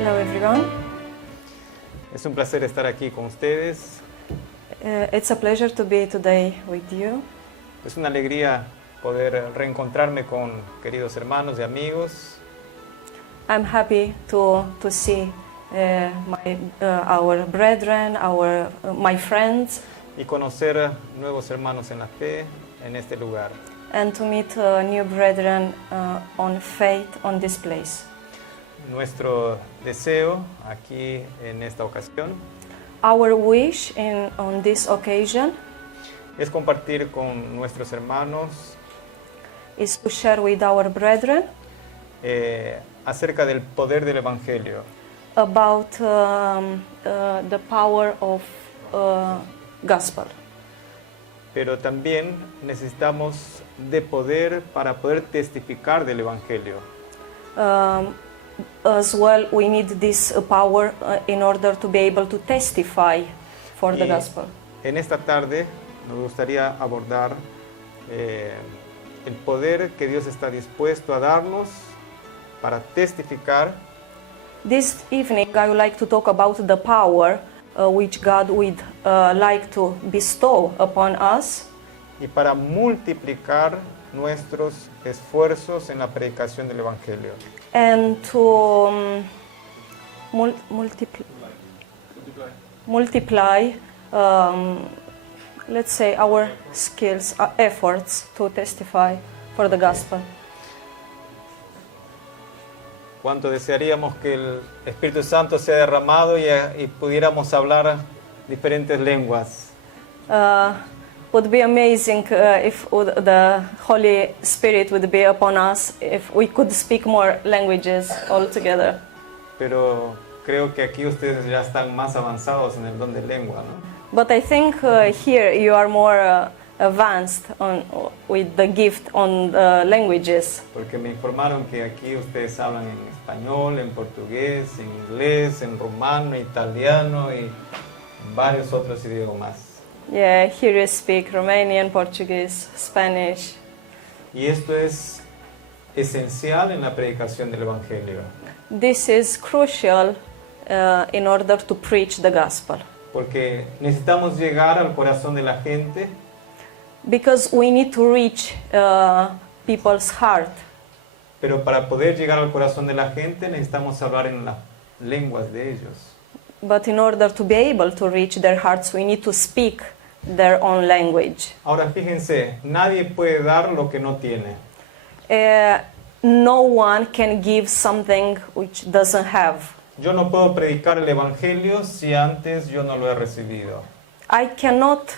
Hello everyone. Es un placer estar aquí con ustedes. It's a pleasure to be today with you. Es una alegría poder reencontrarme con queridos hermanos y amigos I'm happy to see our brethren, my friends, y conocer nuevos hermanos en la fe en este lugar. and to meet new brethren on faith on this place. Nuestro deseo aquí en esta ocasión Our wish on this occasion es compartir con nuestros hermanos is to share with our brethren acerca del poder del Evangelio, about the power of gospel. pero también necesitamos de poder para poder testificar del Evangelio. As well, we need this power in order to be able to testify for the Y gospel. en esta tarde nos gustaría abordar el poder que Dios está dispuesto a darnos para testificar This evening, I would like to talk about the power which God would like to bestow upon us y para multiplicar nuestros esfuerzos en la predicación del Evangelio. and to multiply, let's say, our skills, our efforts to testify for the gospel. Cuánto desearíamos que el Espíritu Santo sea derramado y pudiéramos hablar diferentes lenguas. Would be amazing if the Holy Spirit would be upon us, if we could speak more languages all together. Pero creo que aquí ustedes ya están más avanzados en el don de lengua, ¿no? But I think here you are more advanced with the gift on languages. Porque me informaron que aquí ustedes hablan en español, en portugués, en inglés, en rumano, italiano y varios otros idiomas. Yeah, here you speak Romanian, Portuguese, Spanish. Y esto es esencial en la predicación del Evangelio, This is crucial in order to preach the gospel. porque necesitamos llegar al corazón de la gente, Because we need to reach people's heart. pero para poder llegar al corazón de la gente necesitamos hablar en las lenguas de ellos. But in order to be able to reach their hearts, we need to speak their own language. Ahora fíjense, nadie puede dar lo que no tiene. No one can give something which doesn't have. Yo no puedo predicar el Evangelio si antes yo no lo he recibido. I cannot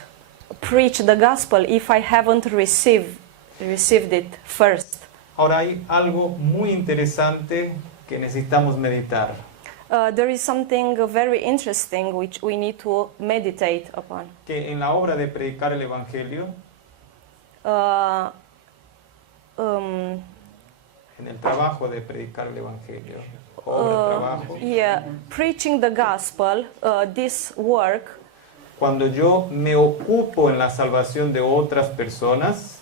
preach the gospel if I haven't received it first. Ahora hay algo muy interesante que necesitamos meditar. There is something very interesting which we need to meditate upon. Que en la obra de predicar el Evangelio, en el trabajo de predicar el Evangelio, trabajo, Yeah, preaching the gospel, this work, cuando yo me ocupo en la salvación de otras personas,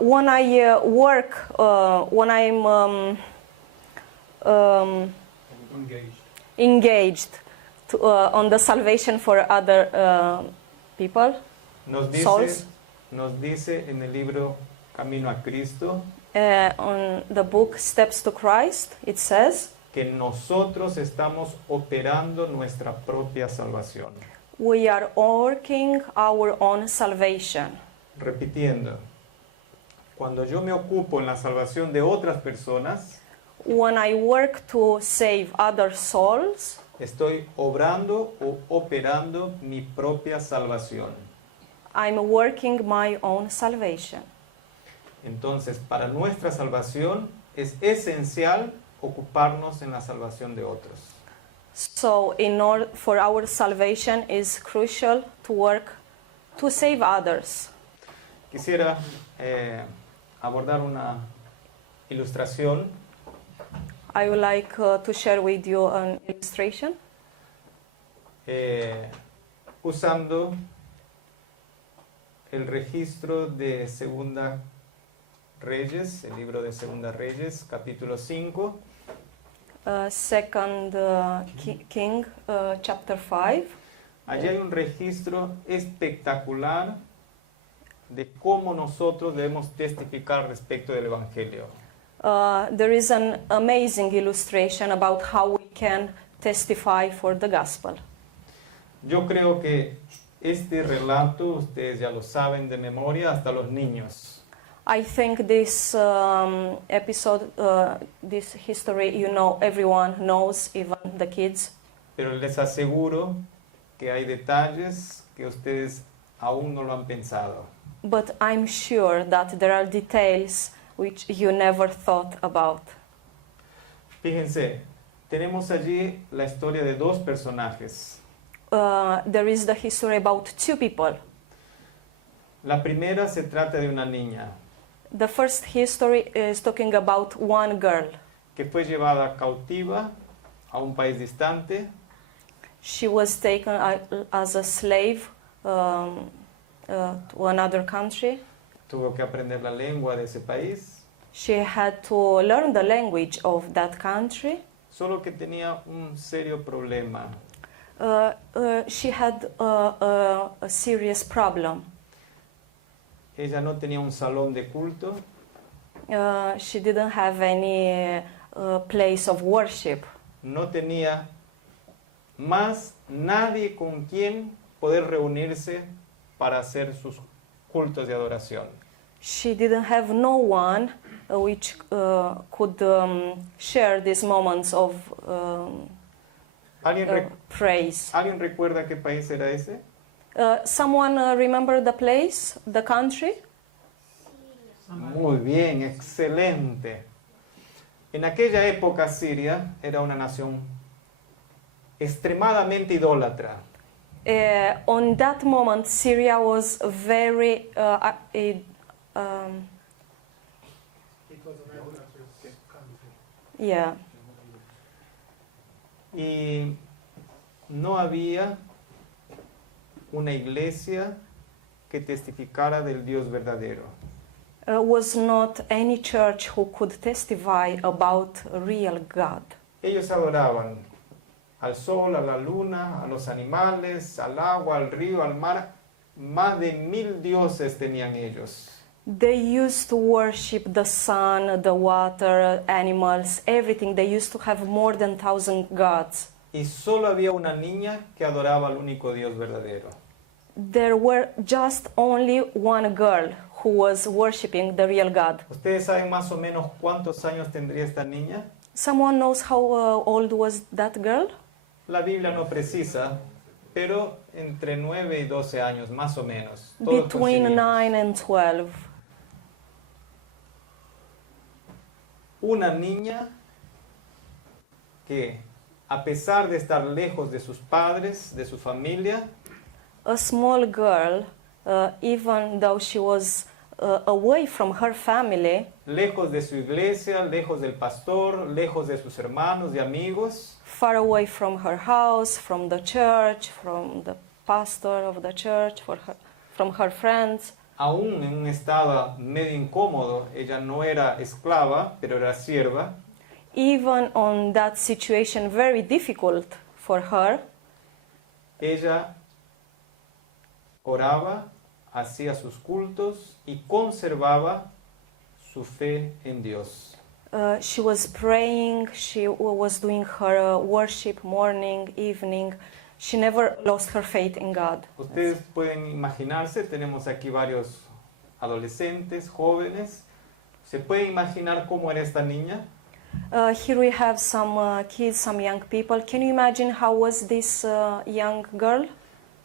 when I work, when I'm engaged on the salvation for other people, souls. nos dice en el libro Camino a Cristo On the book Steps to Christ, it says, que nosotros estamos operando nuestra propia salvación. we are working our own salvation. Repitiendo, cuando yo me ocupo en la salvación de otras personas, When I work to save other souls, estoy obrando o operando mi propia salvación. I'm working my own salvation. Entonces, para nuestra salvación es esencial ocuparnos en la salvación de otros. So, for our salvation is crucial to work to save others. Quisiera abordar una ilustración I would like to share with you an illustration usando el registro de Segunda Reyes, el libro de Segunda Reyes, capítulo 5, Second King, chapter 5. Allí hay un registro espectacular de cómo nosotros debemos testificar respecto del Evangelio. There is an amazing illustration about how we can testify for the gospel. Yo creo que este relato, ustedes ya lo saben de memoria, hasta los niños. I think this episode, this history, everyone knows, even the kids. Pero les aseguro que hay detalles que ustedes aún no lo han pensado. But I'm sure that there are details which you never thought about. Fíjense, tenemos allí la historia de dos personajes. There is the history about two people. La primera se trata de una niña The first history is talking about one girl. que fue llevada cautiva a un país distante. She was taken as a slave to another country. Tuvo que aprender la lengua de ese país, She had to learn the language of that country. solo que tenía un serio problema. She had a serious problem. Ella no tenía un salón de culto, She didn't have any place of worship. no tenía más nadie con quien poder reunirse para hacer sus cultos de adoración. She didn't have no one which could share these moments of praise. ¿Alguien recuerda qué país era ese? Someone remember the place, the country? Muy bien, excelente. En aquella época Siria era una nación extremadamente idólatra. On that moment, Syria was very It was an idolatrous country. yeah. Y no había una iglesia que testificara del Dios verdadero. Was not any church who could testify about a real God. Ellos adoraban al sol, a la luna, a los animales, al agua, al río, al mar. Más de 1000 dioses tenían ellos. They used to worship the sun, the water, animals, everything. They used to have more than 1,000 gods. Y solo había una niña que adoraba al único Dios verdadero. There were just only one girl who was worshiping the real God. ¿Ustedes saben más o menos cuántos años tendría esta niña? Someone knows how old was that girl? La Biblia no precisa, pero entre 9 y 12 años, más o menos. Todos Between concebimos. 9 and 12. Una niña que, a pesar de estar lejos de sus padres, de su familia, A small girl, even though she was away from her family, lejos de su iglesia, lejos del pastor, lejos de sus hermanos y amigos, far away from her house, from the church, from the pastor of the church, from her friends, aún en un estado medio incómodo, ella no era esclava, pero era sierva, even on that situation very difficult for her, ella oraba, hacía sus cultos y conservaba su fe en Dios. she was praying, she was doing her worship morning, evening. She never lost her faith in God. Ustedes pueden imaginarse, tenemos aquí varios adolescentes, jóvenes. ¿Se puede imaginar cómo era esta niña? Here we have some kids, some young people. Can you imagine how was this young girl?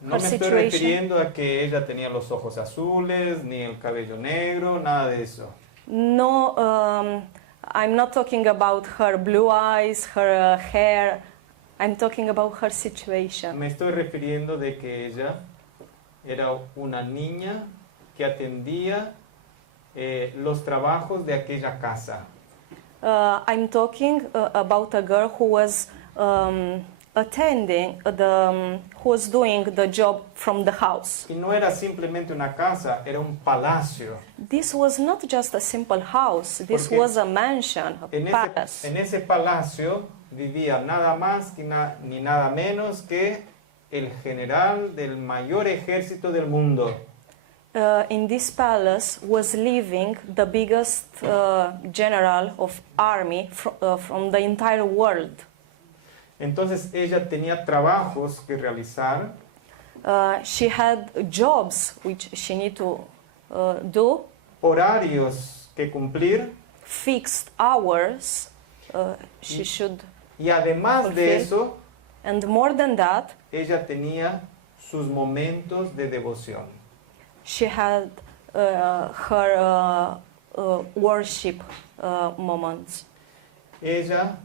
No me estoy refiriendo a que ella tenía los ojos azules, ni el cabello negro, nada de eso. No, I'm not talking about her blue eyes, her hair. I'm talking about her situation. Me estoy refiriendo de que ella era una niña que atendía los trabajos de aquella casa. I'm talking about a girl who was attending who was doing the job from the house. Y no era simplemente una casa, era un palacio. This was not just a simple house. This Porque was a mansion, a palace. En ese palacio vivía nada más ni nada menos que el general del mayor ejército del mundo. In this palace was living the biggest general of army from the entire world. Entonces ella tenía trabajos que realizar, She had jobs which she need to do, horarios que cumplir, fixed hours she should, y además de Fulfill. eso, and more than that, ella tenía sus momentos de devoción. she had her worship moments. Ella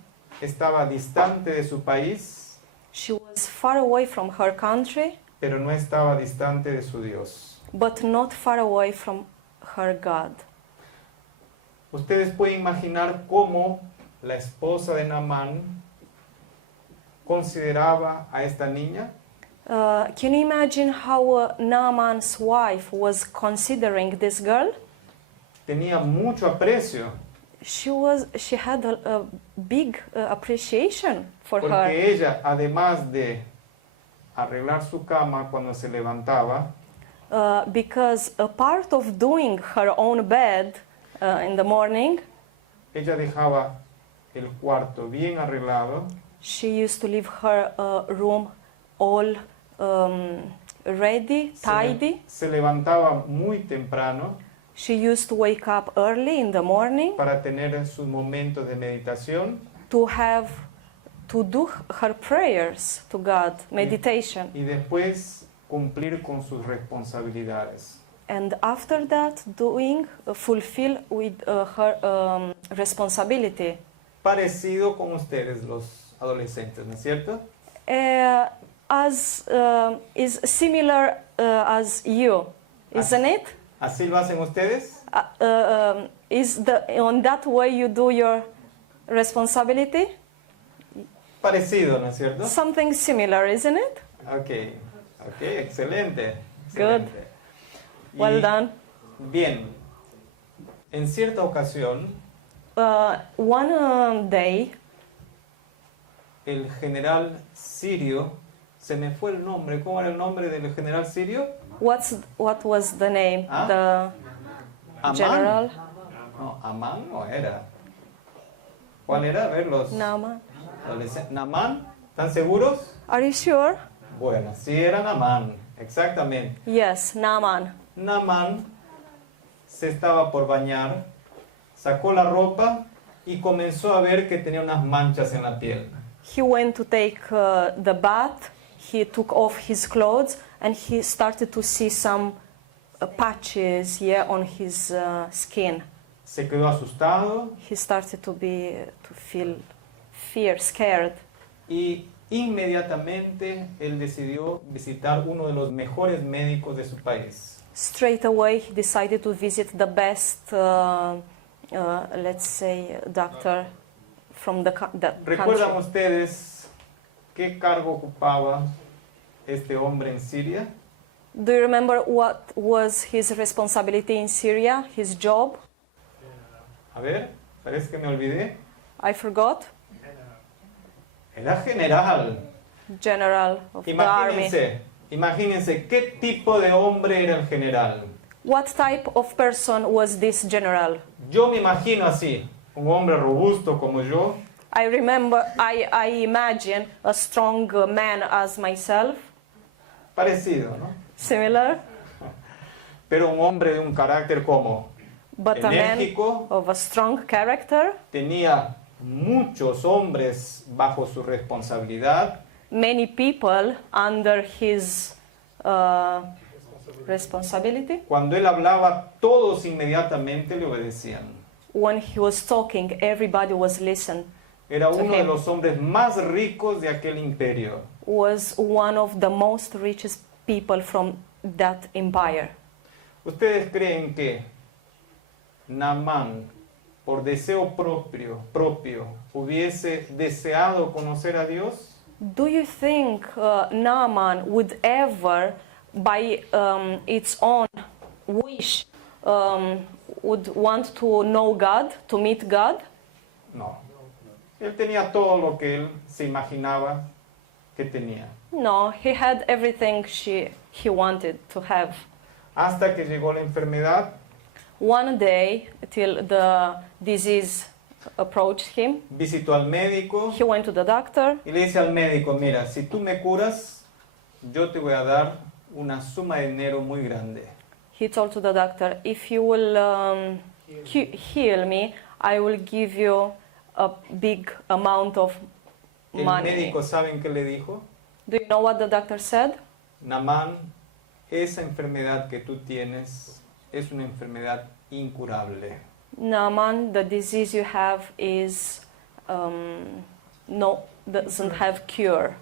estaba distante de su país, She was far away from her country, pero no estaba distante de su Dios. but not far away from her God. Ustedes pueden imaginar cómo la esposa de Naamán consideraba a esta niña. Can you imagine how Naaman's wife was considering this girl? Tenía mucho aprecio She had a big appreciation for her porque ella, además de arreglar su cama cuando se levantaba, because a part of doing her own bed in the morning, ella dejaba el cuarto bien arreglado, she used to leave her room all ready, tidy. se levantaba muy temprano She used to wake up early in the morning para tener sus momentos de meditación to do her prayers to God, meditation. y después cumplir con sus responsabilidades. And after that, fulfill with her responsibility. Parecido con ustedes, los adolescentes, ¿no es cierto? Is similar as you, isn't it? ¿Así lo hacen ustedes? On that way you do your responsibility? Parecido, ¿no es cierto? Something similar, isn't it? Ok, excelente. Good. excelente. Well Y, done. Bien, en cierta ocasión, One day, el general sirio, se me fue el nombre, ¿cómo era el nombre del general sirio? what was the name? Ah? The Amán. general No, Amán no era. ¿Cuál era? A ver, los Naaman. adolescentes. ¿Namán? ¿Están seguros? Are you sure? Bueno, sí era Namán, exactamente. Yes, Naaman. Naamán se estaba por bañar, sacó la ropa y comenzó a ver que tenía unas manchas en la piel. He went to take the bath. He took off his clothes and he started to see some patches on his skin. Se quedó asustado He started to feel fear, scared. y inmediatamente él decidió visitar uno de los mejores médicos de su país. Straight away, he decided to visit the best, let's say, doctor from the ¿Recuerdan country. ustedes qué cargo ocupaba este hombre en Siria? Do you remember what was his responsibility in Syria, his job? A ver, parece que me olvidé. I forgot. Era general. General of the army. Imagínense qué tipo de hombre era el general. What type of person was this general? Yo me imagino así, un hombre robusto como yo, I imagine a strong man as myself, parecido, ¿no? similar, Pero un hombre de un carácter como but a man enérgico, of a strong character, tenía muchos hombres bajo su responsabilidad, many people under his responsibility. cuando él hablaba todos inmediatamente le obedecían. When he was talking, everybody was listening. Era uno de him. los hombres más ricos de aquel imperio. Was one of the most richest people from that empire. ¿Ustedes creen que Naamán, por deseo propio, hubiese deseado conocer a Dios? Do you think Naaman would ever, by its own wish, would want to know God, to meet God? No. Él tenía todo lo que él se imaginaba que tenía. No, he had everything he wanted to have. Hasta que llegó la enfermedad, One day, till the disease approached him, visitó al médico he went to the doctor. y le dice al médico, mira, si tú me curas, yo te voy a dar una suma de dinero muy grande. He told to the doctor, if you will heal me, I will give you a big amount of El money. médico, ¿saben qué le dijo? Do you know what the doctor said? Naamán, esa enfermedad que tú tienes es una enfermedad incurable. Naaman, the disease you have is doesn't have cure,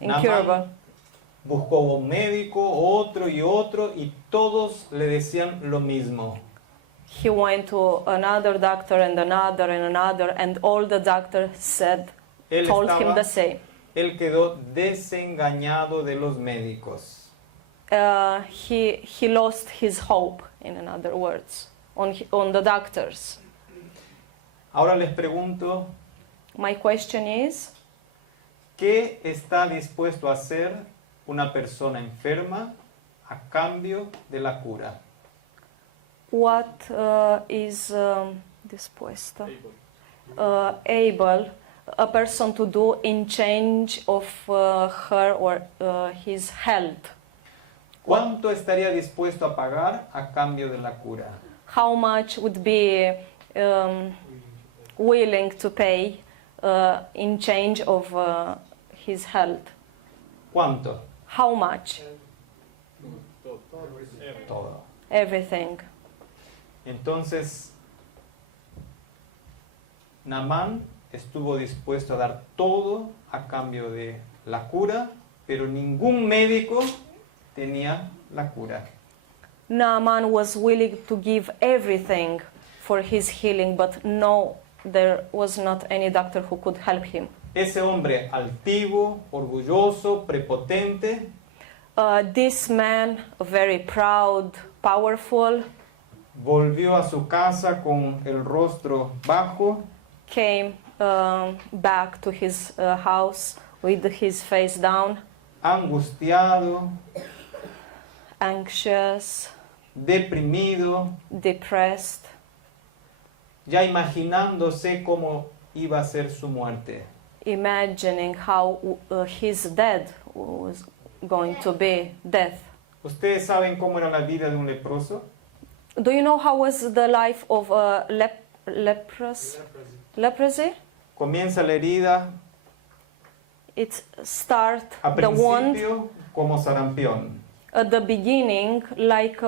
incurable. Buscó un médico, otro y todos le decían lo mismo. He went to another doctor and another and another, and all the doctors Él told him estaba- the same. Él quedó desengañado de los médicos. He lost his hope, in other words, on the doctors. Ahora les pregunto, My question is, ¿qué está dispuesto a hacer una persona enferma a cambio de la cura? what is dispuesto, able a person to do in change of her or his health? ¿Cuánto estaría dispuesto a pagar a cambio de la cura? How much would be willing to pay in change of his health? ¿Cuánto? How much? Todo. Everything. Entonces, Naamán estuvo dispuesto a dar todo a cambio de la cura, pero ningún médico tenía la cura. Naaman was willing to give everything for his healing, but no, there was not any doctor who could help him. Ese hombre altivo, orgulloso, prepotente, This man, very proud, powerful, volvió a su casa con el rostro bajo, came back to his house with his face down, angustiado, anxious, deprimido, depressed, ya imaginándose cómo iba a ser su muerte. imagining how his death was going to be death. ¿Ustedes saben cómo era la vida de un leproso? Do you know how was the life of a leprosy? Comienza la herida, It start a the wound principio como sarampión, at the beginning like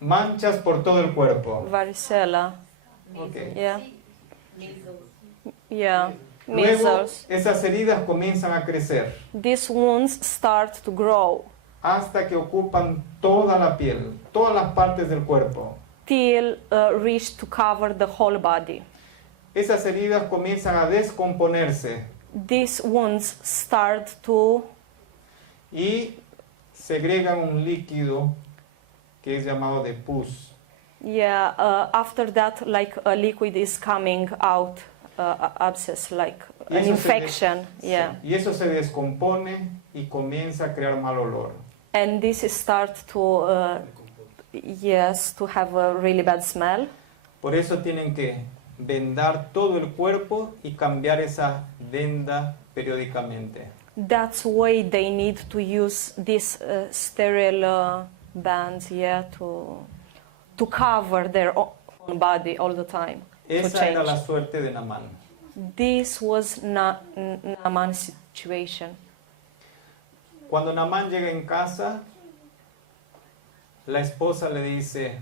manchas por todo el cuerpo. varicella. Ok. Yeah. Yeah. Luego Measles. esas heridas comienzan a crecer These wounds start to grow hasta que ocupan toda la piel, todas las partes del cuerpo. till reach to cover the whole body. Esas heridas comienzan a descomponerse These wounds start to y segregan un líquido que es llamado de pus. after that like a liquid is coming out, abscess like Y an eso se infection. Yeah. Y eso se descompone y comienza a crear mal olor. And this start to to have a really bad smell. Por eso tienen que vendar todo el cuerpo y cambiar esa venda periódicamente. That's why they need to use these sterile bands, to cover their own body all the time. To Esa era la change. suerte de Naamán. This was Naaman's situation. Cuando Naamán llega en casa, la esposa le dice,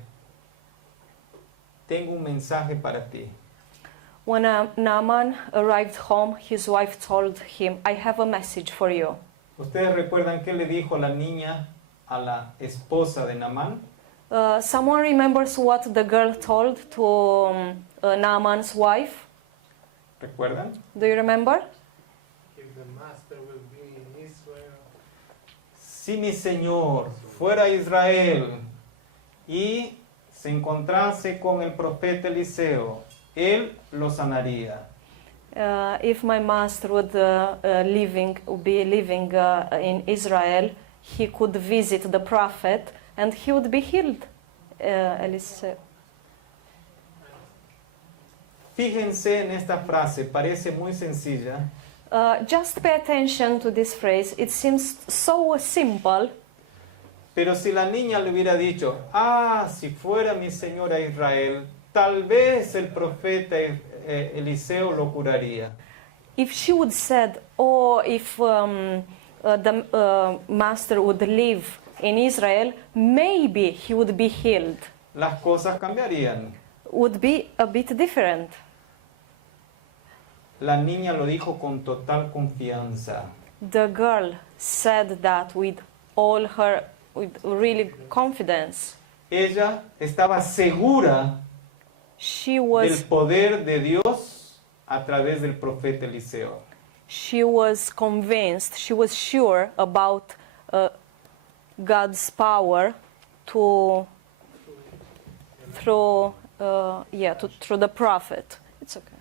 tengo un mensaje para ti. When Naaman arrived home, his wife told him, I have a message for you. ¿Ustedes recuerdan qué le dijo la niña a la esposa de Naamán? Someone remembers what the girl told to Naaman's wife? ¿Recuerdan? Do you remember? If the master will be in Israel, Si mi señor fuera a Israel y se encontrase con el profeta Eliseo, él lo sanaría. If my master would be living in Israel, he could visit the prophet and he would be healed. Eliseo. Fíjense en esta frase, parece muy sencilla, Just pay attention to this phrase. It seems so simple, pero si la niña le hubiera dicho, si fuera mi señora Israel, tal vez el profeta Eliseo lo curaría. if she would said, "Oh, if the master would live in Israel, maybe he would be healed," Las cosas cambiarían. would be a bit different. La niña lo dijo con total confianza. The girl said that with really confidence. Ella estaba segura She del was poder de Dios a través del profeta Eliseo. convinced. She was sure about God's power through the prophet. It's okay.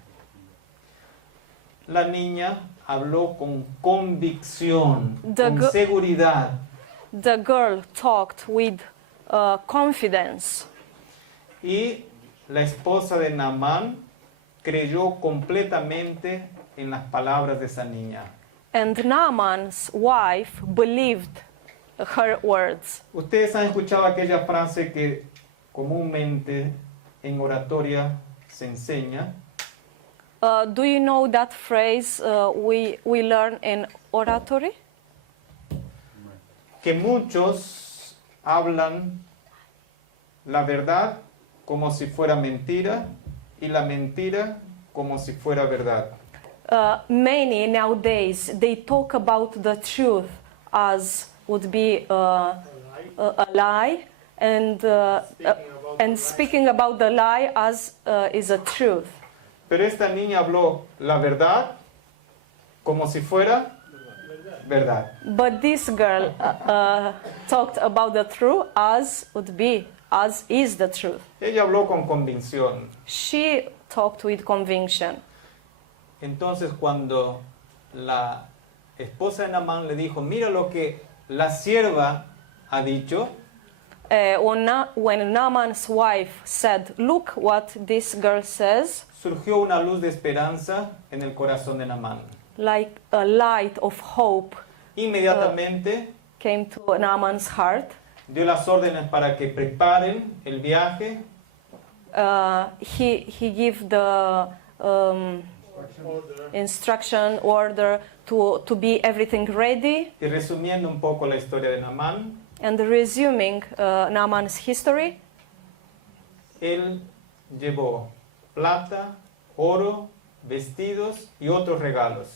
La niña habló con convicción, The con go- seguridad. The girl talked with confidence, Y la esposa de Naamán creyó completamente en las palabras de esa niña. and Naaman's wife believed her words. Ustedes han escuchado aquella frase que comúnmente en oratoria se enseña, Do you know that phrase we learn in oratory? que muchos hablan la verdad como si fuera mentira y la mentira como si fuera verdad. Many nowadays they talk about the truth as would be a lie, and speaking about the lie as is a truth. Pero esta niña habló la verdad como si fuera verdad. But this girl talked about the truth as is the truth. Ella habló con convicción. She talked with conviction. Entonces cuando la esposa de Naamán le dijo, mira lo que la sierva ha dicho, When Naaman's wife said, "Look what this girl says," surgió una luz de esperanza en el corazón de Naamán. like a light of hope Inmediatamente came to Naaman's heart. dio las órdenes para que preparen el viaje. He gave the Order. order to be everything ready. Y resumiendo un poco la historia de Naamán, And resuming Naaman's history, él llevó plata, oro, vestidos y otros regalos.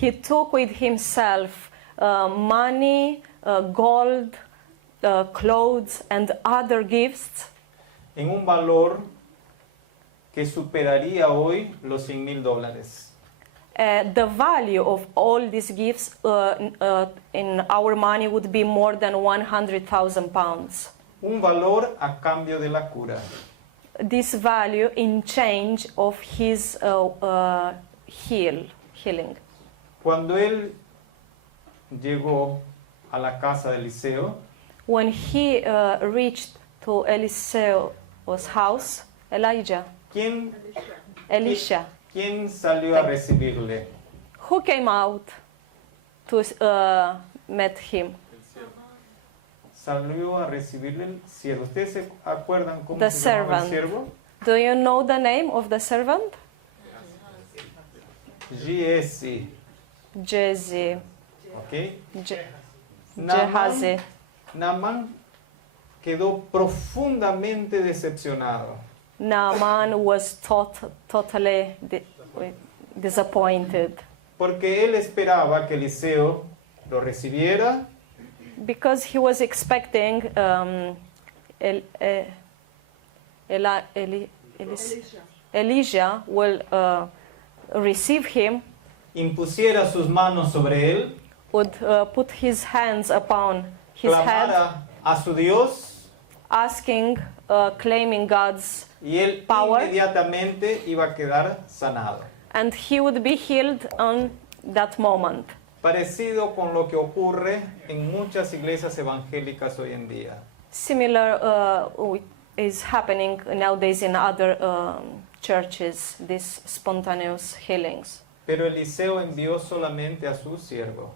he took with himself money, gold, clothes, and other gifts En un valor que superaría hoy los $100,000. The value of all these gifts in our money would be more than 100,000 pounds. Un valor a cambio de la cura. This value in change of his healing. Cuando él llegó a la casa de Eliseo, When he reached to Eliseo's house, Elisha, ¿quién salió a recibirle? who came out to meet him? Salió a recibirle el siervo. ¿Ustedes se acuerdan cómo The se llamaba el servant. siervo? Do you know the name of the servant? Giesi. Jezi, ¿Ok? Gehazi. Naamán quedó profundamente decepcionado. Naaman was totally disappointed Porque él esperaba que Eliseo lo recibiera, because he was expecting Elijah will receive him, impusiera sus manos sobre él, would put his hands upon his head, clamara a su Dios asking claiming God's, y él Power. inmediatamente iba a quedar sanado. and he would be healed on that moment. Parecido con lo que ocurre en muchas iglesias evangélicas hoy en día. Similar is happening nowadays in other churches, these spontaneous healings. Pero Eliseo envió solamente a su siervo.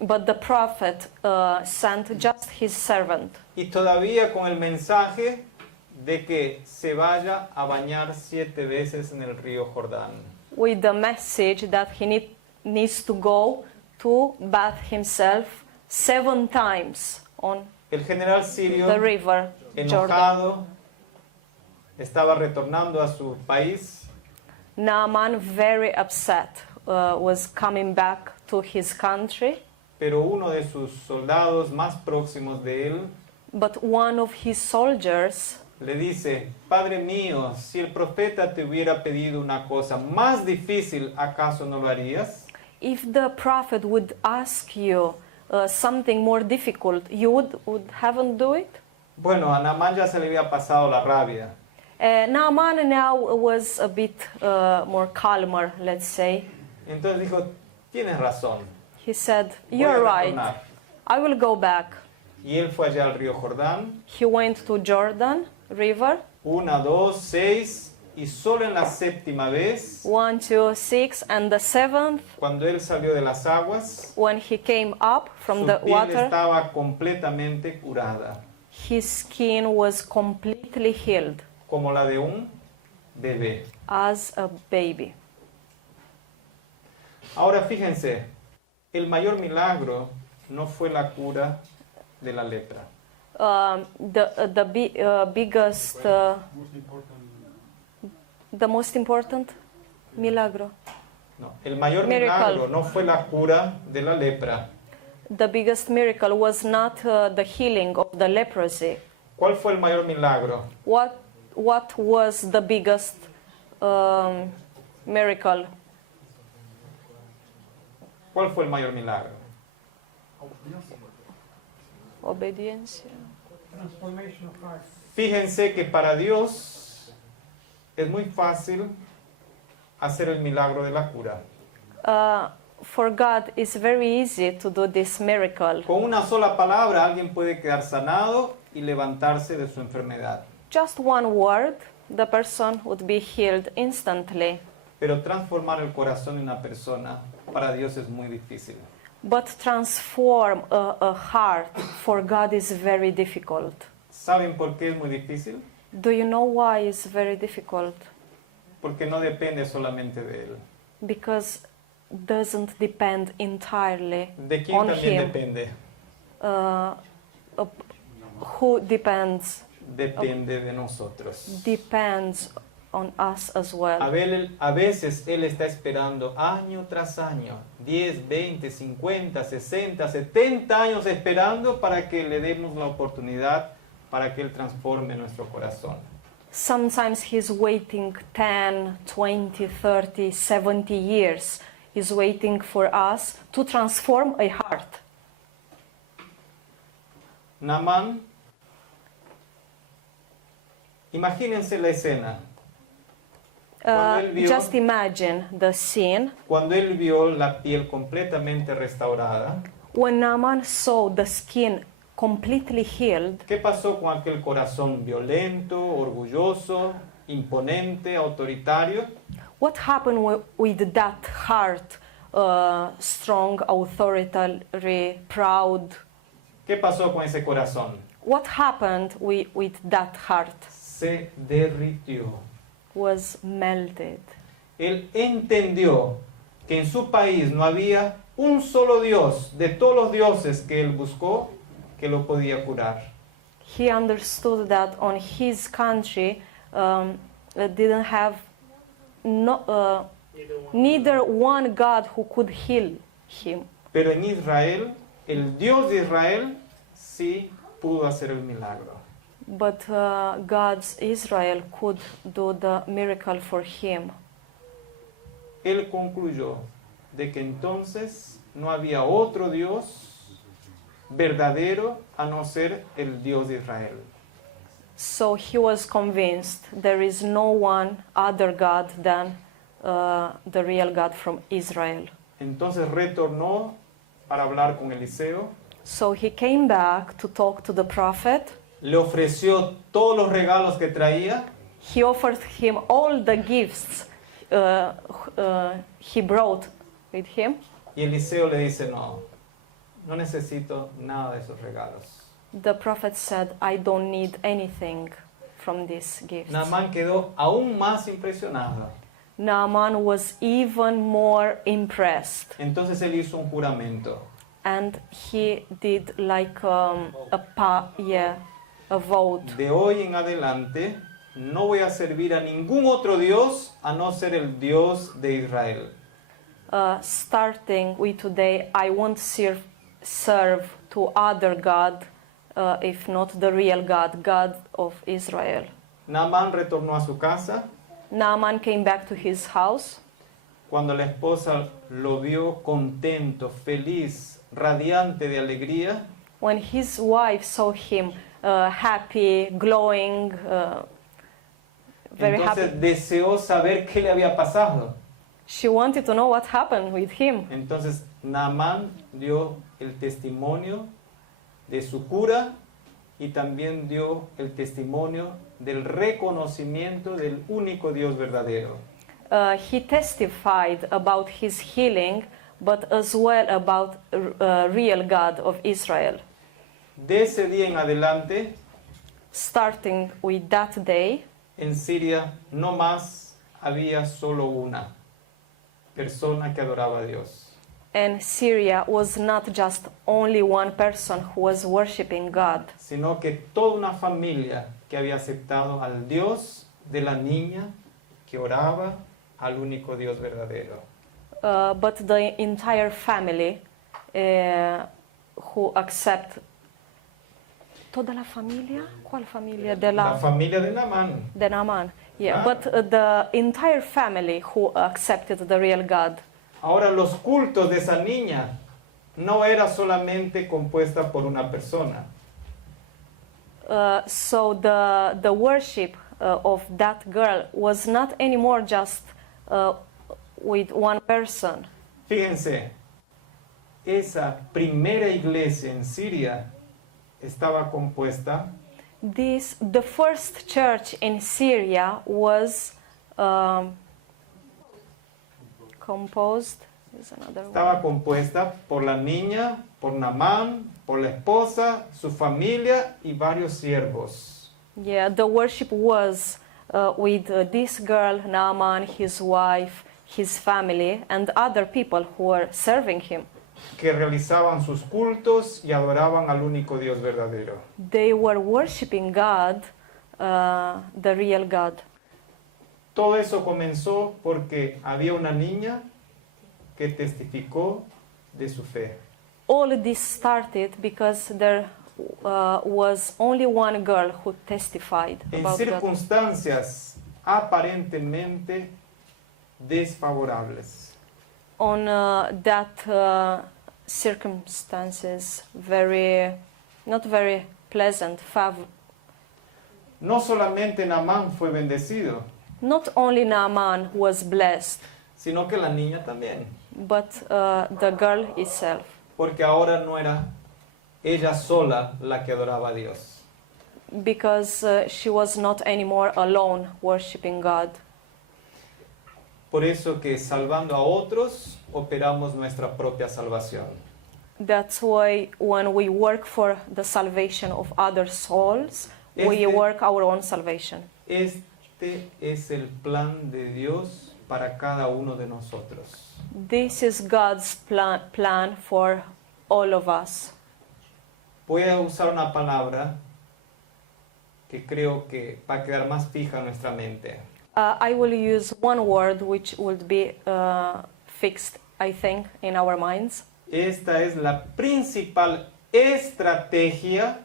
But the prophet sent just his servant, Y todavía con el mensaje de que se vaya a bañar 7 veces en el río Jordán. with the message that he needs to go to bath himself 7 times on El general sirio, the river Jordan. enojado, estaba retornando a su país. Naaman, very upset, was coming back to his country, Pero uno de sus soldados más próximos de él but one of his soldiers le dice, Padre mío, si el profeta te hubiera pedido una cosa más difícil, ¿acaso no lo harías? if the prophet would ask you something more difficult, you would haven't do it? Bueno, a Naamán ya se le había pasado la rabia. Naaman now was a bit more calmer, let's say. Entonces dijo, tienes razón, He said, voy "You're a right. retornar". I will go back." Y él fue allá al río Jordán, He went to Jordan River, 1, 2, 6, y solo en la 7ª vez, 1, 2, 6, and the 7th, cuando él salió de las aguas, when he came up from su the piel water, estaba completamente curada, his skin was completely healed como la de un bebé. as a baby. Ahora fíjense, el mayor milagro no fue la cura de la lepra. Biggest, the most important milagro. No, el mayor Miracle. milagro no fue la cura de la lepra. The biggest miracle was not the healing of the leprosy. ¿Cuál fue el mayor milagro? What was the biggest miracle? ¿Cuál fue el mayor milagro? Obediencia. Transformation of heart. Fíjense que para Dios es muy fácil hacer el milagro de la cura. For God, it's very easy to do this miracle. Con una sola palabra alguien puede quedar sanado y levantarse de su enfermedad. Just one word, the person would be healed instantly. Pero transformar el corazón de una persona para Dios es muy difícil. But transform a heart for God is very difficult. ¿Saben por qué es muy difícil? Do you know why it's very difficult? Porque no depende solamente de Él. Because doesn't depend entirely ¿De quién on también Him. depende? Who depends Depende de nosotros. depends on us as well. A veces Él está esperando año tras año, 10, 20, 50, 60, 70 años esperando para que le demos la oportunidad para que Él transforme nuestro corazón. Sometimes He's waiting 10, 20, 30, 70 years. He's waiting for us to transform a heart. Naamán, imagínense la escena. Cuando él vio- Just imagine the scene Cuando él vio la piel completamente restaurada, when Naaman saw the skin completely healed. ¿qué pasó con aquel corazón violento, orgulloso, imponente, autoritario? What happened with that heart, strong, authoritarian, proud? ¿Qué pasó con ese corazón? What happened with that heart? Se derritió. Was melted. Él entendió que en su país no había un solo Dios de todos los dioses que él buscó que lo podía curar. He understood that on his country didn't have neither one God who could heal him. Pero en Israel, el Dios de Israel sí pudo hacer el milagro. But God's Israel could do the miracle for him. Él concluyó de que entonces no había otro Dios verdadero a no ser el Dios de Israel. So he was convinced there is no one other God than the real God from Israel. Entonces retornó para hablar con Eliseo, So he came back to talk to the prophet. le ofreció todos los regalos que traía He offered him all the gifts he brought with him. y Eliseo le dice, no, no necesito nada de esos regalos. The prophet said, I don't need anything from these gifts. Naamán quedó aún más impresionado. Naaman was even more impressed. Entonces él hizo un juramento. And he did like a vote. De hoy en adelante no voy a servir a ningún otro Dios a no ser el Dios de Israel. Starting with today, I won't serve to other God, if not the real God, God of Israel. Naamán retornó a su casa. Naaman came back to his house. Cuando la esposa lo vio contento, feliz, radiante de alegría, When his wife saw him happy, glowing, very entonces happy, deseó saber qué le había pasado. she wanted to know what happened with him. Entonces Naamán dio el testimonio de su cura y también dio el testimonio del reconocimiento del único Dios verdadero. He testified about his healing, but as well about real God of Israel. De ese día en adelante, Starting with that day, en Siria no más había solo una persona que adoraba a Dios. and Syria was not just only one person who was worshiping God, Sino que toda una familia que había aceptado al Dios de la niña que oraba al único Dios verdadero. but the entire family who accept. ¿Toda la familia? ¿Cuál familia? La familia de Naamán. De Naaman. Yeah, Ah. but the entire family who accepted the real God. Ahora los cultos de esa niña no era solamente compuesta por una persona. So the worship of that girl was not anymore just with one person. Fíjense, esa primera iglesia en Siria estaba compuesta The first church in Syria was composed. Is another Estaba word. compuesta por la niña, por Naamán, por la esposa, su familia y varios siervos. Yeah, the worship was with this girl, Naaman, his wife, his family, and other people who were serving him. Que realizaban sus cultos y adoraban al único Dios verdadero. They were worshiping God, the real God. Todo eso comenzó porque había una niña que testificó de su fe. All this started because there was only one girl who testified En about God. circunstancias aparentemente desfavorables. On that circumstances, not very pleasant. No solamente Naamán fue bendecido, Not only Naaman was blessed, sino que la niña también. but the girl itself. Porque ahora no era ella sola la que adoraba a Dios. Because she was not anymore alone worshiping God. Por eso que salvando a otros, operamos nuestra propia salvación. That's why when we work for the salvation of other souls, we Este- work our own salvation. Este es el plan de Dios para cada uno de nosotros. This is God's plan for all of us. Voy a usar una palabra que creo que va a quedar más fija en nuestra mente. I will use one word which would be fixed, I think, in our minds. Esta es la principal estrategia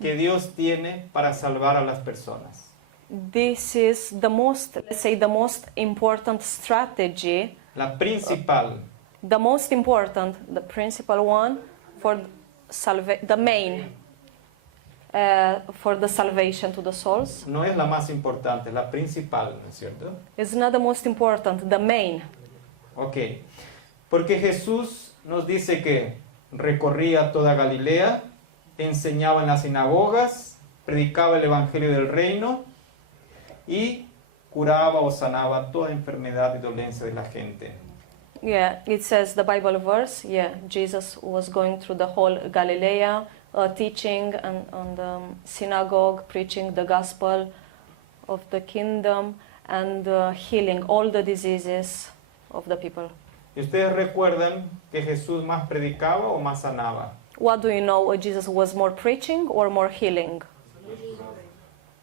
que Dios tiene para salvar a las personas. This is the most, let's say, the most important strategy, La principal. the most important, the principal one for the main for the salvation to the souls. No es la más importante, es la principal, ¿no es cierto? It's not the most important, the main. Ok. Porque Jesús nos dice que recorría toda Galilea, enseñaba en las sinagogas, predicaba el evangelio del reino y curaba o sanaba toda enfermedad y dolencia de la gente. Yeah, it says the Bible verse. Yeah, Jesus was going through the whole Galilee, teaching and on the synagogue, preaching the gospel of the kingdom and healing all the diseases of the people. ¿Y ustedes recuerdan que Jesús más predicaba o más sanaba? What do you know? Jesus was more preaching or more healing?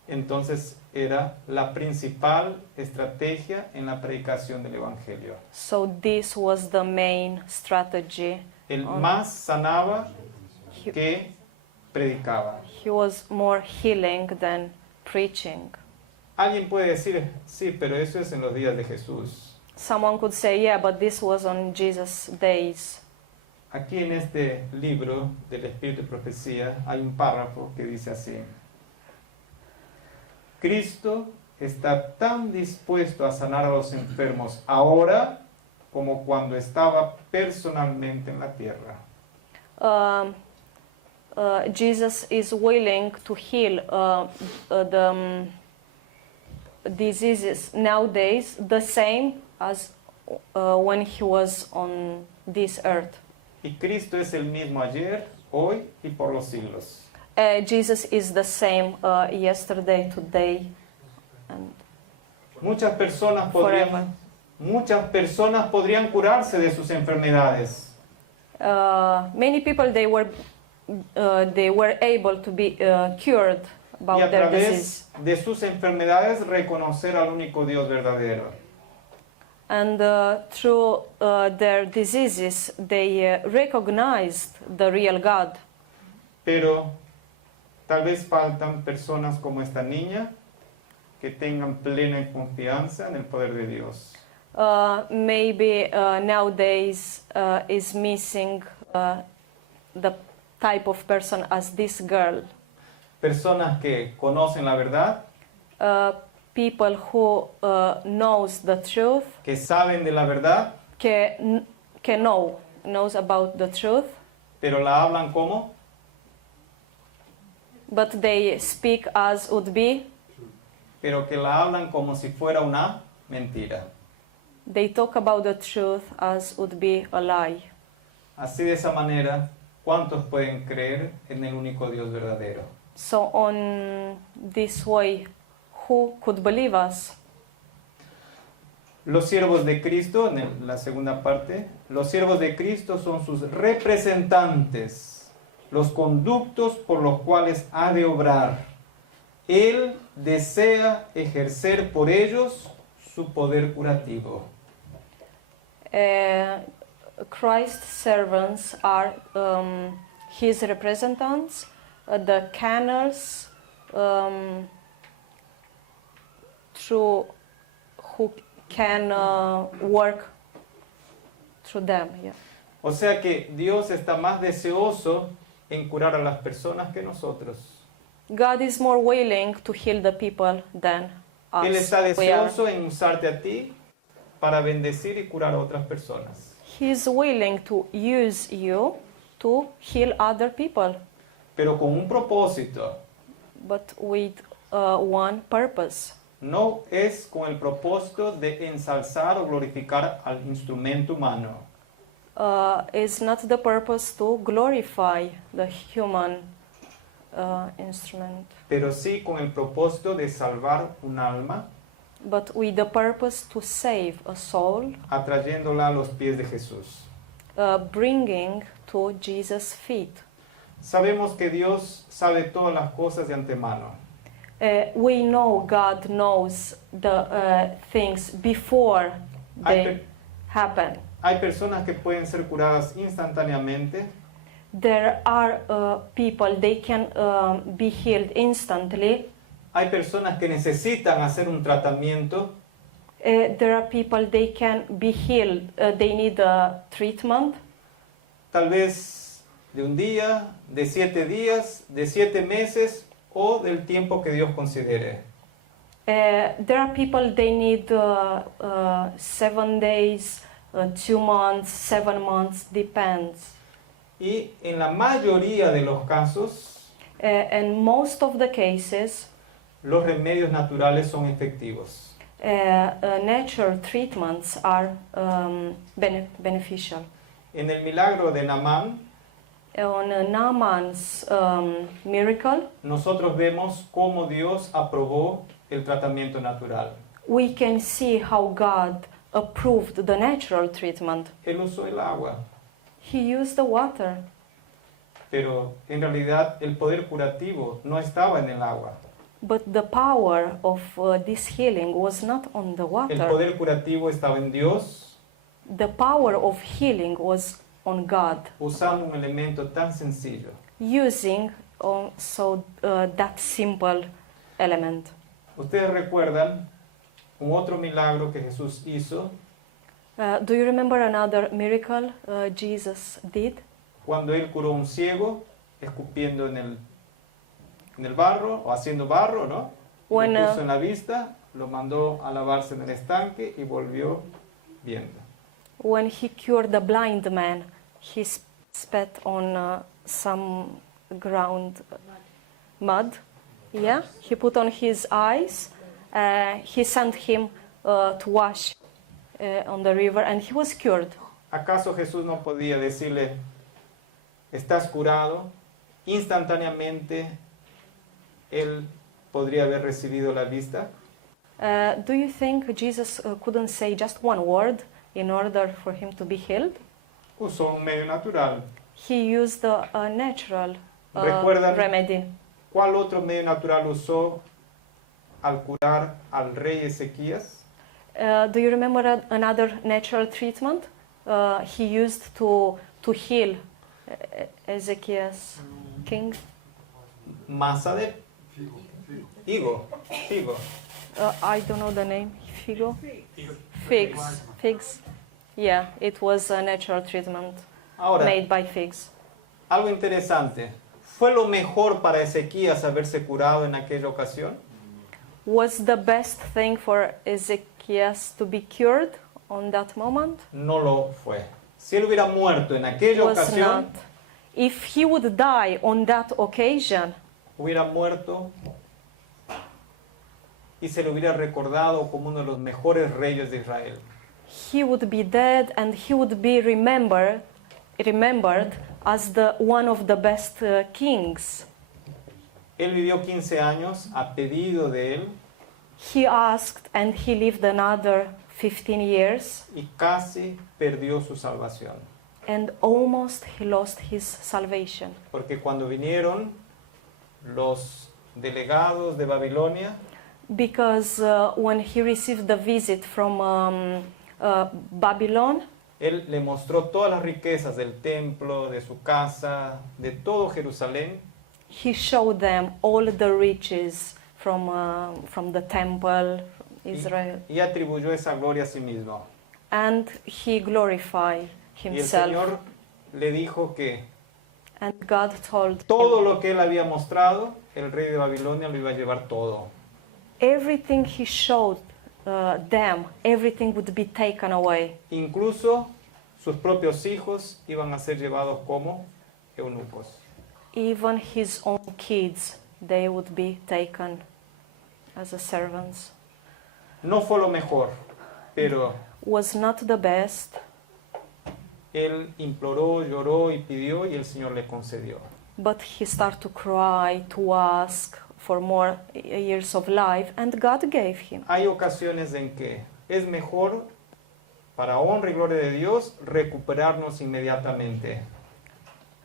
Entonces era la principal estrategia en la predicación del evangelio. So this was the main strategy. Él más sanaba He, que predicaba. he was more healing than preaching. Alguien puede decir, sí, pero eso es en los días de Jesús. Someone could say, yeah, but this was on Jesus' days. Aquí en este libro del Espíritu y Profecía hay un párrafo que dice así: Cristo está tan dispuesto a sanar a los enfermos ahora como cuando estaba personalmente en la tierra. Jesus is willing to heal the diseases nowadays the same as when he was on this earth. Y Cristo es el mismo ayer, hoy y por los siglos. Jesus is the same yesterday, today, and Muchas personas forever. podrían curarse de sus enfermedades, Many people they were able to be cured y about a their través disease, de sus enfermedades reconocer al único Dios verdadero. and through their diseases they recognized the real God. Pero tal vez faltan personas como esta niña que tengan plena confianza en el poder de Dios. Maybe nowadays is missing the type of person as this girl. Personas que conocen la verdad, People who knows the truth, que saben de la verdad, can knows about the truth, pero la hablan como but they speak as would be. pero que la hablan como si fuera una mentira. They talk about the truth as would be a lie. Así de esa manera, ¿cuántos pueden creer en el único Dios verdadero? So on this way, who could believe us? Los siervos de Cristo, en la segunda parte, los siervos de Cristo son sus representantes, los conductos por los cuales ha de obrar. Él desea ejercer por ellos su poder curativo. Christ's servants are his representants, the canals through who can work through them. Yeah. O sea que Dios está más deseoso en curar a las personas que nosotros. God is more willing to heal the people than us. Él está We are. deseoso en usarte a ti para bendecir y curar a otras personas. He is willing to use you to heal other people, Pero con un propósito. but with one purpose. No es con el propósito de ensalzar o glorificar al instrumento humano, Is not the purpose to glorify the human instrument, pero sí con el propósito de salvar un alma, but with the purpose to save a soul, atrayéndola a los pies de Jesús. bringing to Jesus' feet. Sabemos que Dios sabe todas las cosas de antemano. We know God knows the things before Hay, they per- happen. hay personas que pueden ser curadas instantáneamente, There are people, they can be healed instantly. hay personas que necesitan hacer un tratamiento, There are people, they can be healed, they need a treatment. tal vez de un día, de 7 días, de 7 meses o del tiempo que Dios considere. There are people, they need 7 days, 2 months, 7 months, depends. Y en la mayoría de los casos, And most of the cases, los remedios naturales son efectivos. natural treatments are beneficial. En el milagro de Naamán, On Naaman's miracle, nosotros vemos cómo Dios aprobó el tratamiento natural. we can see how God approved the natural treatment. Él usó el agua, He used the water, pero en realidad el poder curativo no estaba en el agua. but the power of this healing was not on the El water. poder curativo estaba en Dios, The power of healing was on God, usando un elemento tan sencillo. using also that simple element. Ustedes recuerdan un otro milagro que Jesús hizo Do you remember another miracle Jesus did? cuando Él curó a un ciego escupiendo en el barro o haciendo barro, ¿no? When, Lo puso en la vista, lo mandó a lavarse en el estanque y volvió viendo. When he cured the blind man, he spat on some ground mud. Yeah, he put on his eyes. He sent him to wash on the river, and he was cured. ¿Acaso Jesús no podía decirle, estás curado? Instantáneamente Él podría haber recibido la vista. Do you think Jesus couldn't say just one word in order for him to be healed? Usó un medio natural. He used a natural ¿Recuerdan? remedy. ¿Cuál otro medio natural usó al curar al rey Ezequías? Do you remember another natural treatment he used to heal Ezekiel's king? Masa de higo. I don't know the name. Figo? Figs. Yeah, it was a natural treatment Ahora, made by figs. algo interesante. ¿Fue lo mejor para Ezequías haberse curado en aquella ocasión? Was the best thing for Ezekias to be cured on that moment? No lo fue. Si él hubiera muerto en aquella Was ocasión, not. If he would die on that occasion, hubiera muerto y se le hubiera recordado como uno de los mejores reyes de Israel. he would be dead and he would be remembered as the one of the best kings. Él vivió 15 años a pedido de él He asked and he lived another 15 years y casi perdió su salvación. and almost he lost his salvation. Porque cuando vinieron los delegados de Babilonia, Because when he received the visit from Babylon, él le mostró todas las riquezas del templo, de su casa, de todo Jerusalén, he showed them all the riches from the temple, Israel, y atribuyó esa gloria a sí mismo. and he glorified Y el himself. Señor le dijo que And God told todo him, lo que él había mostrado, el rey de Babilonia lo iba a llevar todo. everything he showed them, everything would be taken away. Incluso sus propios hijos iban a ser llevados como eunucos. Even his own kids, they would be taken as servants. No fue lo mejor, pero Was not the best, él imploró, lloró y pidió y el Señor le concedió. but he started to cry, to ask for more years of life, and God gave him. Hay ocasiones en que es mejor, para honra y gloria de Dios, recuperarnos inmediatamente.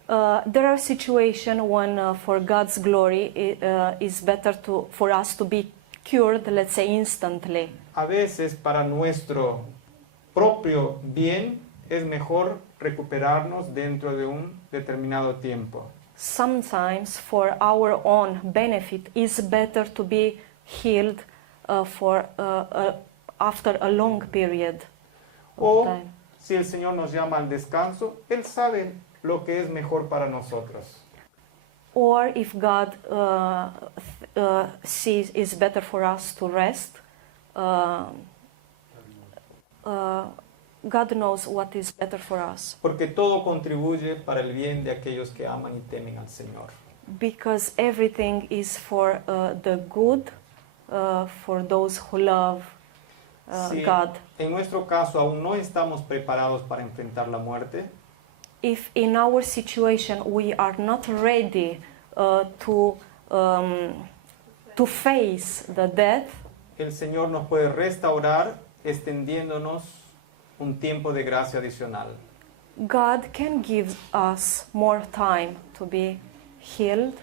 There are situations when, for God's glory, is better for us to be cured, let's say, instantly. A veces, para nuestro propio bien, es mejor recuperarnos dentro de un determinado tiempo. Sometimes, for our own benefit, is better to be healed after a long period of O time. si el Señor nos llama al descanso, Él sabe lo que es mejor para nosotros. Or if God sees it's better for us to rest, God knows what is better for us. Porque todo contribuye para el bien de aquellos que aman y temen al Señor. Because everything is for the good, for those who love Si God. en nuestro caso aún no estamos preparados para enfrentar la muerte, If in our situation we are not ready to face the death, el Señor nos puede restaurar extendiéndonos un tiempo de gracia adicional. God can give us more time to be healed.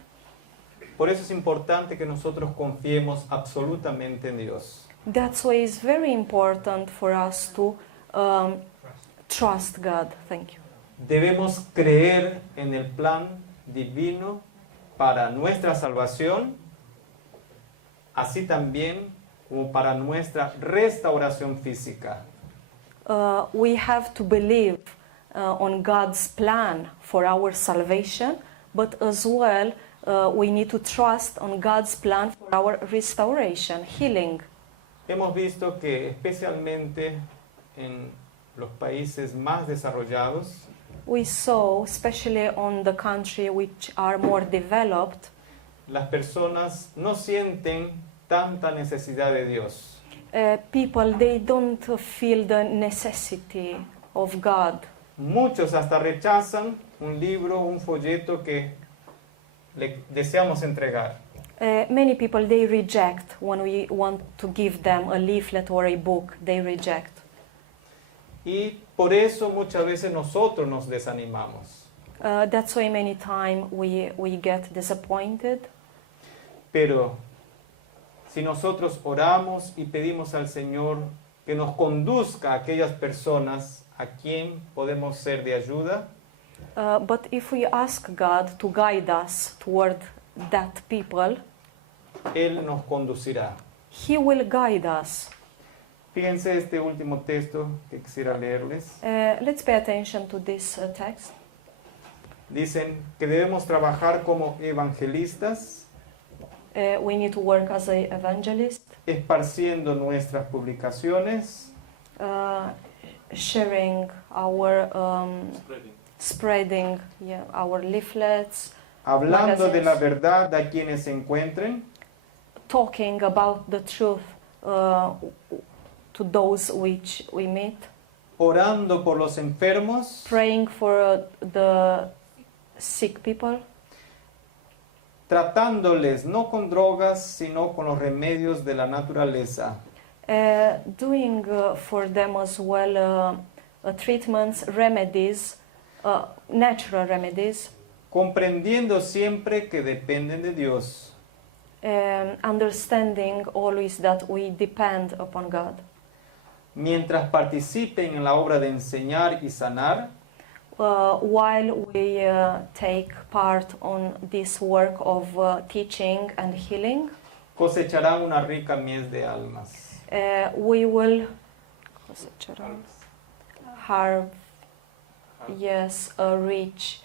Por eso es importante que nosotros confiemos absolutamente en Dios. That's why it's very important for us to trust God. Thank you. Debemos creer en el plan divino para nuestra salvación, así también como para nuestra restauración física. We have to believe on God's plan for our salvation, but as well we need to trust on God's plan for our restoration, healing. Hemos visto que especialmente en los países más desarrollados, We saw, especially on the country which are more developed, las personas no sienten tanta necesidad de Dios. people, they don't feel the necessity of God. Muchos hasta rechazan un libro, un folleto que le deseamos entregar. Many people, they reject when we want to give them a leaflet or a book, they reject. Y por eso muchas veces nosotros nos desanimamos. That's why many times we get disappointed. Pero si nosotros oramos y pedimos al Señor que nos conduzca a aquellas personas a quien podemos ser de ayuda, But if we ask God to guide us toward that people, Él nos conducirá. He will guide us. Fíjense este último texto que quisiera leerles. Let's pay attention to this text. Dicen que debemos trabajar como evangelistas, We need to work as an evangelist, esparciendo nuestras publicaciones, sharing our, spreading our leaflets, hablando de la magazines. verdad a quienes se encuentren, talking about the truth to those which we meet, orando por los enfermos, praying for the sick people, tratándoles no con drogas, sino con los remedios de la naturaleza, doing for them as well treatments, remedies, natural remedies, comprendiendo siempre que dependen de Dios, understanding always that we depend upon God. mientras participen en la obra de enseñar y sanar, While we take part on this work of teaching and healing, cosecharán una rica mies de almas. we will have, yes, a rich,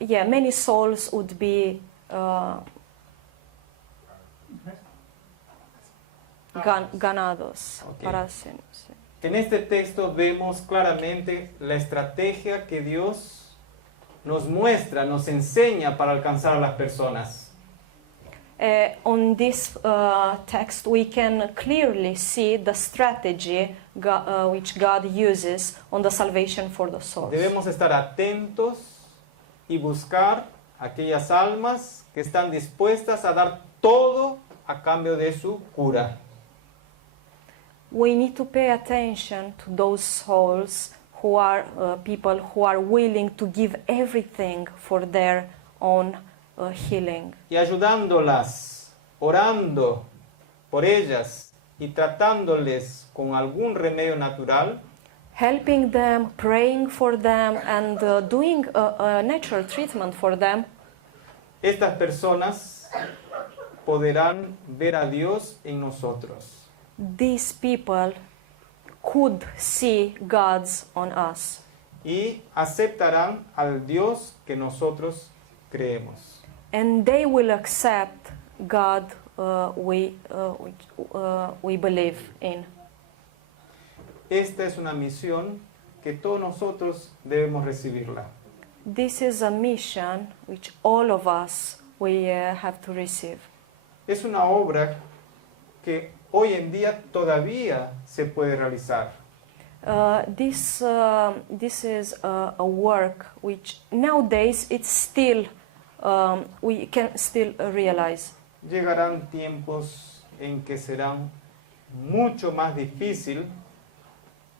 many souls would be ganados. Ok. Para sí. En este texto vemos claramente la estrategia que Dios nos muestra, nos enseña para alcanzar a las personas. On this text, we can clearly see the strategy which God uses on the salvation for the souls. Debemos estar atentos y buscar aquellas almas que están dispuestas a dar todo a cambio de su cura. We need to pay attention to those souls who are people who are willing to give everything for their own healing. Y ayudándolas, orando por ellas y tratándoles con algún remedio natural, Helping them, praying for them, and doing a natural treatment for them, estas personas podrán ver a Dios en nosotros. these people could see God's on us. y aceptarán al Dios que nosotros creemos. and they will accept God we believe in. Esta es una misión que todos nosotros debemos recibirla. This is a mission which all of us we have to receive. Es una obra que hoy en día todavía se puede realizar. This is a work which nowadays it's still we can still realize. Llegarán tiempos en que serán mucho más difícil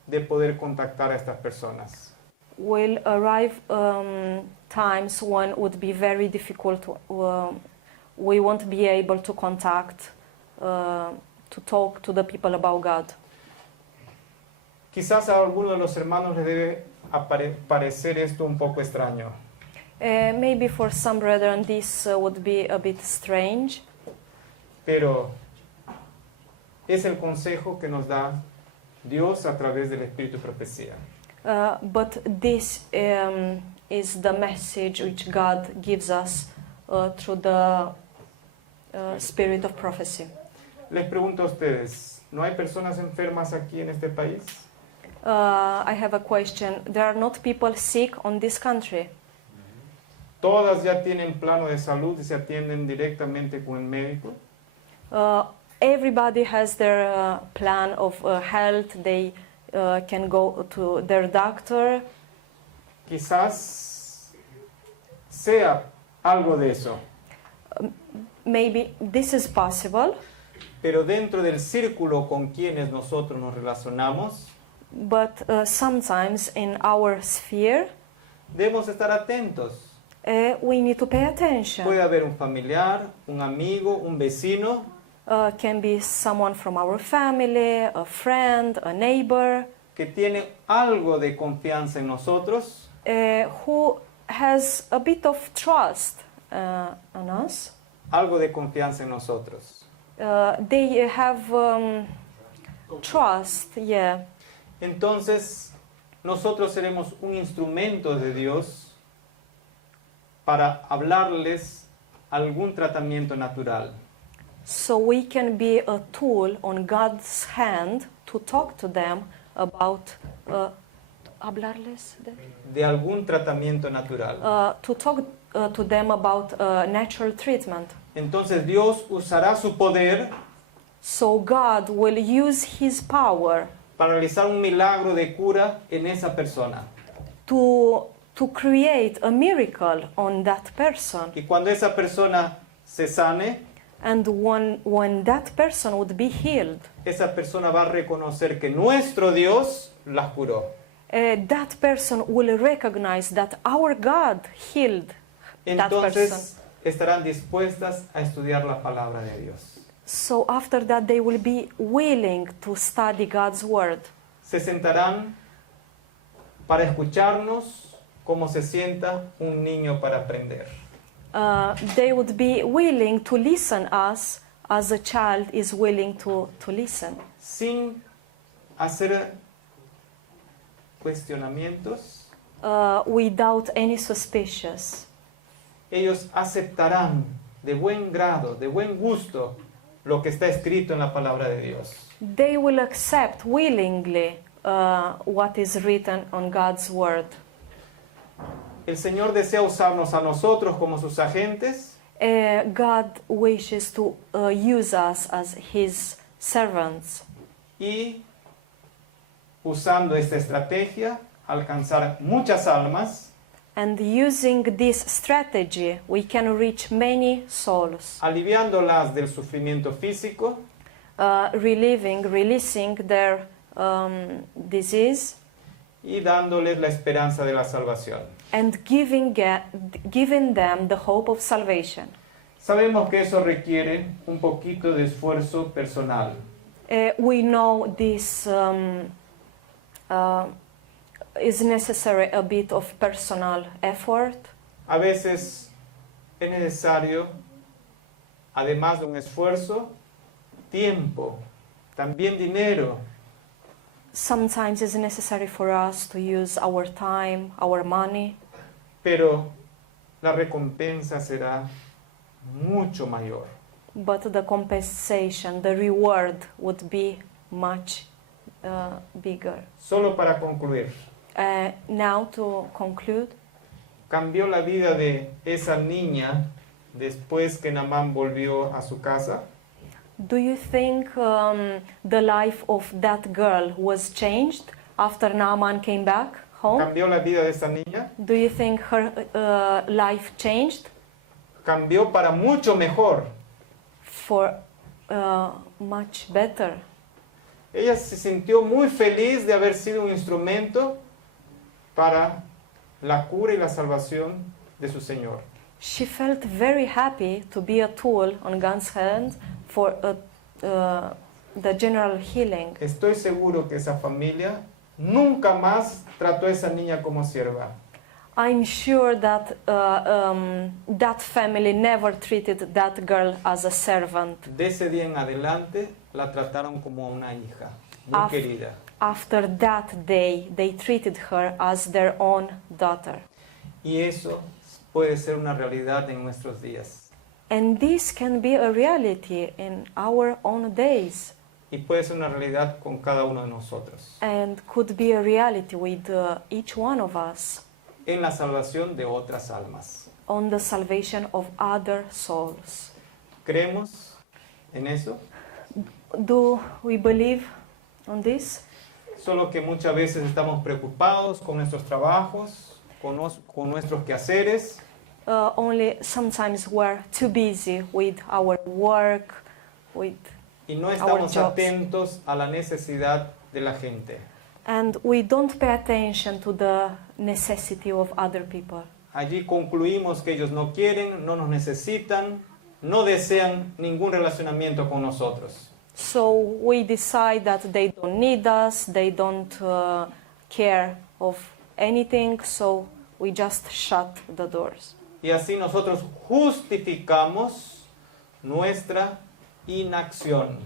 de poder contactar a estas personas. Will arrive times when it would be very difficult. We won't be able to contact, to talk to the people about God. Quizás a alguno de los hermanos les debe parecer esto un poco extraño, Maybe for some brethren this would be a bit strange, pero es el consejo que nos da Dios a través del Espíritu de Profecía. but this is the message which God gives us through the spirit of prophecy. Les pregunto a ustedes, ¿no hay personas enfermas aquí en este país? I have a question. There are not people sick on this country. ¿Todas ya tienen plano de salud y se atienden directamente con el médico? Everybody has their plan of health. They can go to their doctor. Quizás sea algo de eso, Maybe this is possible, pero dentro del círculo con quienes nosotros nos relacionamos, but sometimes in our sphere, debemos estar atentos. we need to pay attention. Puede haber un familiar, un amigo, un vecino Can be someone from our family, a friend, a neighbor, que tiene algo de confianza en nosotros who has a bit of trust on us. algo de confianza en nosotros. They have trust, yeah. Entonces, nosotros seremos un instrumento de Dios para hablarles algún tratamiento natural. So we can be a tool on God's hand to talk to them about hablarles De algún tratamiento natural. to talk to them about natural treatment. Entonces Dios usará su poder So God will use His power para realizar un milagro de cura en esa persona. to create a miracle on that person. Y cuando esa persona se sane, And when that person would be healed, esa persona va a reconocer que nuestro Dios las curó. that person will recognize that our God healed that person. Entonces estarán dispuestas a estudiar la palabra de Dios. So after that, they will be willing to study God's word. Se sentarán para escucharnos como se sienta un niño para aprender. They would be willing to listen us as a child is willing to listen, Sin hacer cuestionamientos, without any suspicious. ellos aceptarán de buen grado, de buen gusto, lo que está escrito en la palabra de Dios. They will accept willingly what is written on God's word. El Señor desea usarnos a nosotros como sus agentes God wishes to use us as His servants. y, usando esta estrategia, alcanzar muchas almas, And using this strategy, we can reach many souls, aliviándolas del sufrimiento físico releasing their disease, y dándoles la esperanza de la salvación. and giving them the hope of salvation. Sabemos que eso requiere un poquito de esfuerzo personal. We know this is necessary a bit of personal effort. A veces es necesario, además de un esfuerzo, tiempo, también dinero, sometimes it's necessary for us to use our time, our money, pero la recompensa será mucho mayor. but the compensation, the reward would be much bigger. Solo para concluir, Now to conclude, cambió la vida de esa niña después que Naamán volvió a su casa. do you think the life of that girl was changed after Naaman came back home? Cambió la vida de esa niña, Do you think her life changed cambió para mucho mejor. for much better? Ella se sintió muy feliz de haber sido un instrumento para la cura y la salvación de su Señor. She felt very happy to be a tool on God's hand for the general healing. Estoy seguro que esa familia nunca más trató a esa niña como sierva. I'm sure that that family never treated that girl as a servant. De ese día en adelante la trataron como una hija muy Af- querida. After that day, they treated her as their own daughter. Y eso puede ser una realidad en nuestros días. And this can be a reality in our own days, Y puede ser una realidad con cada uno de nosotros. and could be a reality with each one of us En la salvación de otras almas. on the salvation of other souls. ¿Creemos en eso? Do we believe on this? Solo que muchas veces estamos preocupados con nuestros trabajos, con nuestros quehaceres, Only sometimes we're too busy with our work, with, y no estamos jobs. atentos a la necesidad de la gente. and we don't pay attention to the necessity of other people. Allí concluimos que ellos no quieren, no nos necesitan, no desean ningún relacionamiento con nosotros. So we decide that they don't need us, they don't care of anything, so we just shut the doors. Y así nosotros justificamos nuestra inacción.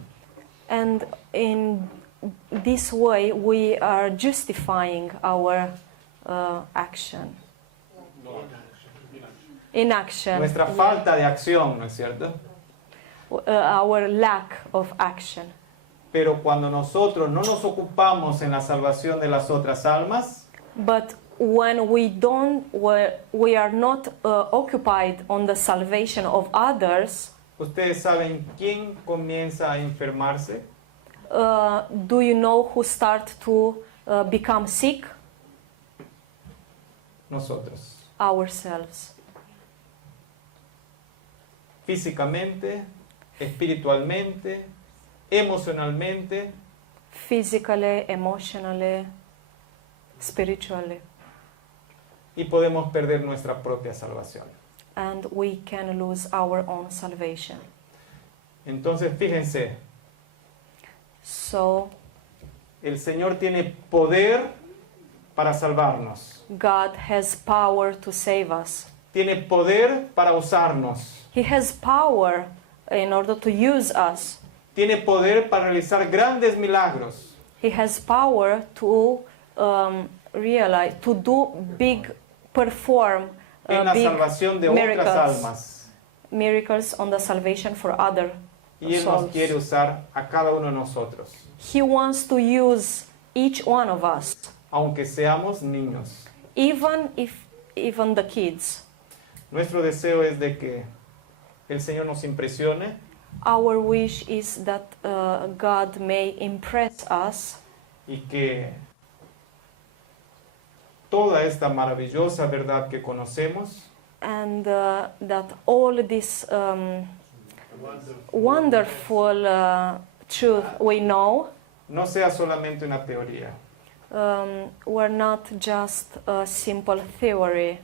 And in this way, we are justifying our action. Inaction. Nuestra falta de acción, ¿no es cierto? Our lack of action. Pero cuando nosotros no nos ocupamos en la salvación de las otras almas, But when we are not occupied on the salvation of others, ustedes saben quién comienza a enfermarse. do you know who start to become sick? Nosotros. Ourselves. Físicamente, espiritualmente, emocionalmente, Physically, emotionally, spiritually. y podemos perder nuestra propia salvación. And we can lose our own salvation. Entonces, fíjense, So el Señor tiene poder para salvarnos. God has power to save us. Tiene poder para usarnos. He has power in order to use us. Tiene poder para realizar grandes milagros. He has power to realize, to do perform En la big salvación de otras miracles. almas. Miracles on the salvation for other Y Él nos souls. quiere usar a cada uno de nosotros, He wants to use each one of us, aunque seamos niños. even the kids. Nuestro deseo es de que el Señor nos impresione Our wish is that God may impress us y que toda esta maravillosa verdad que conocemos and that all this wonderful truth we know, no sea solamente una teoría, we're not just a simple theory,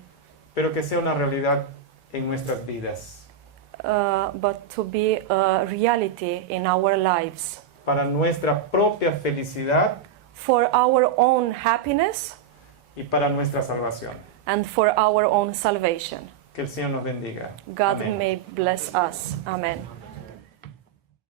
pero que sea una realidad en nuestras vidas, but to be a reality in our lives. para nuestra propia felicidad For our own happiness y para nuestra salvación. and for our own salvation. Que el Señor nos bendiga. God Amén. may bless us. Amen.